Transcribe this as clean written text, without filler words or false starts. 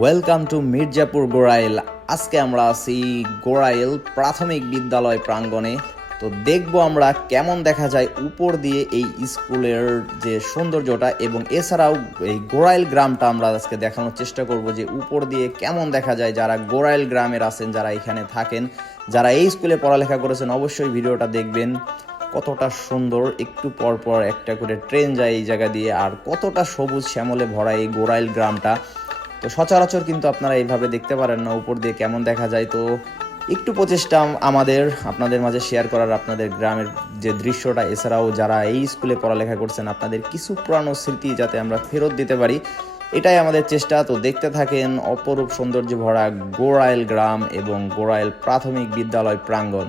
Welcome to Mirzapur গোড়াইল। আজকে আমরা আছি গোড়াইল প্রাথমিক বিদ্যালয় প্রাঙ্গণে। তো দেখবো আমরা কেমন দেখা যায় উপর দিয়ে এই স্কুলের যে সৌন্দর্যটা, এবং এছাড়াও এই গোড়াইল গ্রামটা আমরা আজকে দেখানোর চেষ্টা করব যে উপর দিয়ে কেমন দেখা যায়। যারা গোড়াইল গ্রামের আছেন, যারা এখানে থাকেন, যারা এই স্কুলে পড়ালেখা করেছেন, অবশ্যই ভিডিওটা দেখবেন। কতটা সুন্দর, একটু পর পর একটা করে ট্রেন যায় এই জায়গা দিয়ে, আর কতটা সবুজ শ্যামলে ভরা এই গোড়াইল গ্রামটা। তো সচরাচর কিন্তু আপনারা এইভাবে দেখতে পারেন না উপর দিয়ে কেমন দেখা যায়। তো একটু প্রচেষ্টা আমাদের আপনাদের মাঝে শেয়ার করার, আপনাদের গ্রামের যে দৃশ্যটা, এছাড়াও যারা এই স্কুলে পড়ালেখা করছেন আপনাদের কিছু পুরানো স্মৃতি যাতে আমরা ফেরত দিতে পারি, এটাই আমাদের চেষ্টা। তো দেখতে থাকেন অপরূপ সৌন্দর্য ভরা গোড়াইল গ্রাম এবং গোড়াইল প্রাথমিক বিদ্যালয় প্রাঙ্গণ।